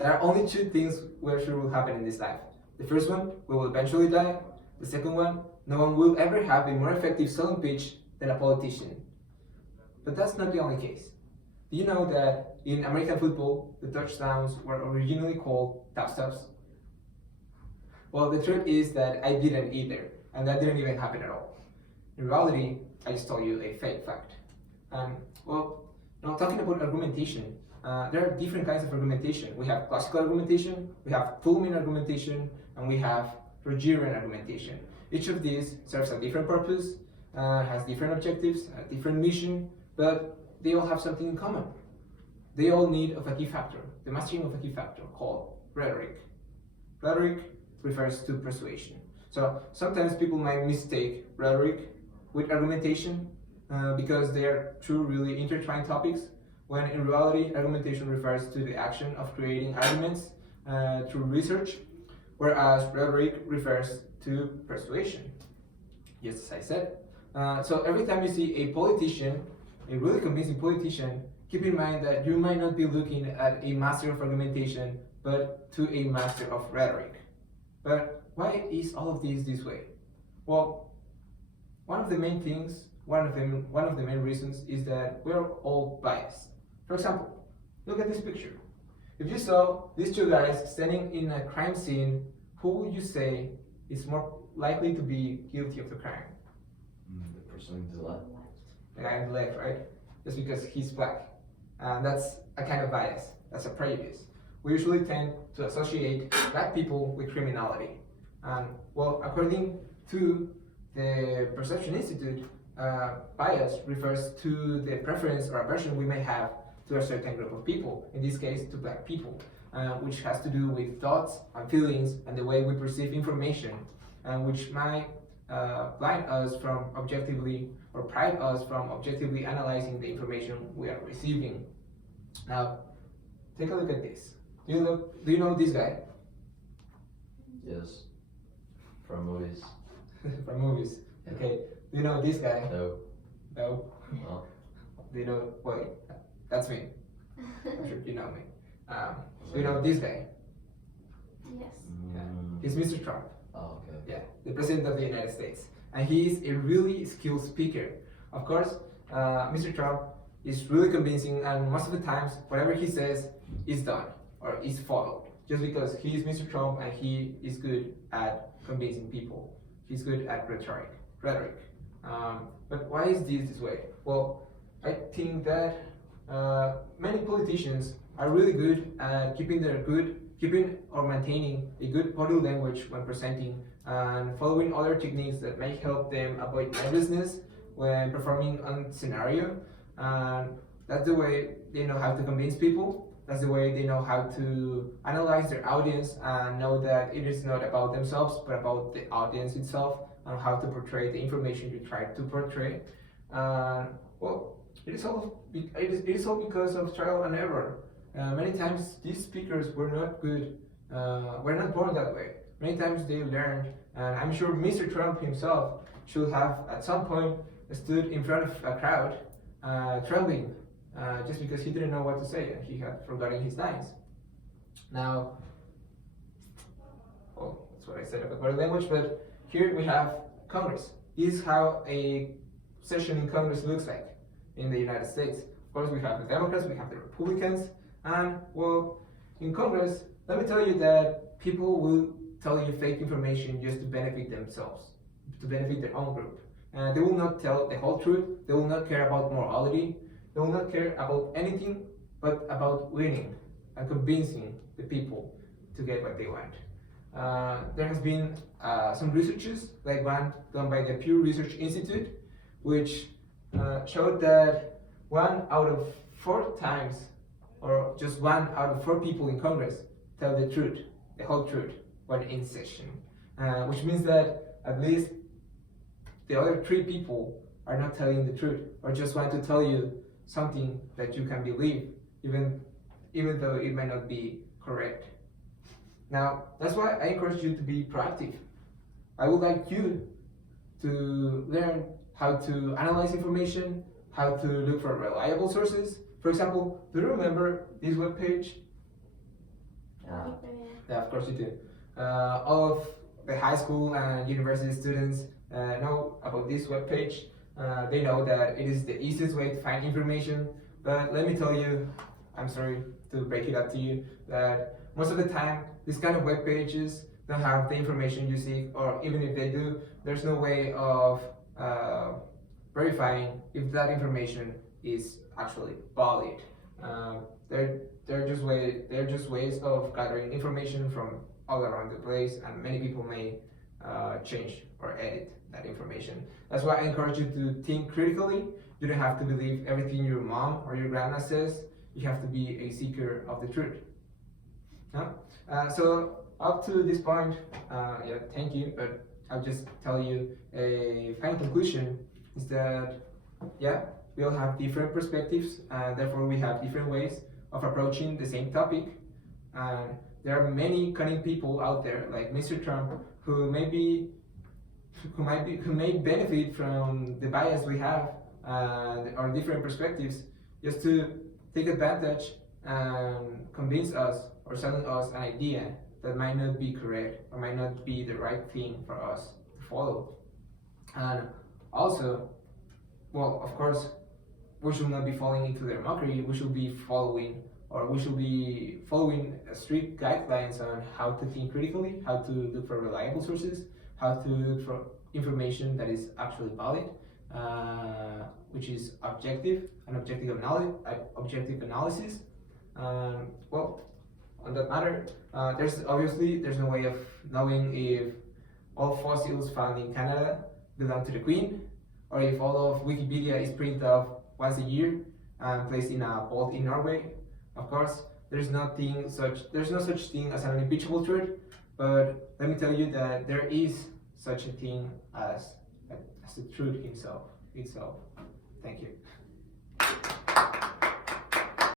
There are only two things we're sure will happen in this life. The first one, we will eventually die. The second one, no one will ever have a more effective selling pitch than a politician. But that's not the only case. Do you know that in American football, the touchdowns were originally called touchdowns? Well, the truth is that I didn't either, and that didn't even happen at all. In reality, I just told you a fake fact. Now talking about argumentation, there are different kinds of argumentation. We have classical argumentation, we have Pullman argumentation, and we have Rogerian argumentation. Each of these serves a different purpose, has different objectives, a different mission, but they all have something in common. They all need of a key factor, the mastering of a key factor called rhetoric. Rhetoric refers to persuasion. So sometimes people might mistake rhetoric with argumentation because they are two really intertwined topics, when in reality argumentation refers to the action of creating arguments through research, whereas rhetoric refers to persuasion, just as I said. So every time you see a politician, a really convincing politician, keep in mind that you might not be looking at a master of argumentation, but to a master of rhetoric. But why is all of this way? Well, one of the main reasons is that we're all biased. For example, look at this picture. If you saw these two guys standing in a crime scene, who would you say is more likely to be guilty of the crime? The person to the left. The guy on the left, right? Just because he's black. And that's a kind of bias. That's a prejudice. We usually tend to associate black people with criminality. Well, according to the Perception Institute, bias refers to the preference or aversion we may have to a certain group of people, in this case to black people, which has to do with thoughts and feelings and the way we perceive information, which might blind us from objectively or prevent us from objectively analyzing the information we are receiving. Now, take a look at this. Do you know this guy? Yes. From movies. From movies. Okay. Do you know this guy? No. No. No. Do you know? Wait, that's me. I'm sure you know me. Do you know this guy? Yes. Yeah. He's Mr. Trump. Oh, okay. Yeah, the president of the United States, and he is a really skilled speaker. Of course, Mr. Trump is really convincing, and most of the times, whatever he says is done or is followed, just because he is Mr. Trump and he is good at convincing people. He's good at rhetoric. But why is this way? Well, I think that many politicians are really good at keeping or maintaining a good body language when presenting and following other techniques that may help them avoid nervousness when performing on scenario. And that's the way they know how to convince people. That's the way they know how to analyze their audience and know that it is not about themselves but about the audience itself and how to portray the information you try to portray. Well, it is all because of trial and error. Many times these speakers were not good, were not born that way. Many times they learned, and I'm sure Mr. Trump himself should have at some point stood in front of a crowd trembling just because he didn't know what to say and he had forgotten his lines. Now, well, that's what I said about body language, but here we have Congress. This is how a session in Congress looks like in the United States. Of course, we have the Democrats, we have the Republicans, and well, in Congress, let me tell you that people will tell you fake information just to benefit themselves, to benefit their own group. They will not tell the whole truth, they will not care about morality, they will not care about anything but about winning and convincing the people to get what they want. There has been some researches, like one done by the Pew Research Institute, which showed that 1 out of 4 times, or just 1 out of 4 people in Congress tell the truth, the whole truth, when in session. Which means that at least the other 3 people are not telling the truth, or just want to tell you something that you can believe, even though it might not be correct. Now, that's why I encourage you to be proactive. I would like you to learn how to analyze information, how to look for reliable sources. For example, do you remember this webpage? Yeah, of course you do. All of the high school and university students know about this webpage. They know that it is the easiest way to find information, but let me tell you, I'm sorry to break it up to you, that most of the time, these kind of web pages don't have the information you seek, or even if they do, there's no way of verifying if that information is actually valid. They're just ways of gathering information from all around the place, and many people may change or edit that information. That's why I encourage you to think critically. You don't have to believe everything your mom or your grandma says. You have to be a seeker of the truth. No? So up to this point, yeah, thank you, but I'll just tell you a final conclusion is that, yeah, we all have different perspectives, therefore we have different ways of approaching the same topic. And there are many cunning people out there, like Mr. Trump, who may benefit from the bias we have and our different perspectives, just to take advantage and convince us or selling us an idea that might not be correct or might not be the right thing for us to follow. And also, well, of course, we should not be falling into their mockery. We should be following strict guidelines on how to think critically, how to look for reliable sources, how to look for information that is actually valid, which is objective analysis. Well, on that matter, there's no way of knowing if all fossils found in Canada belong to the Queen, or if all of Wikipedia is printed off once a year and placed in a vault in Norway. Of course, there's no such thing as an unimpeachable truth, but let me tell you that there is such a thing as the truth itself. Thank you.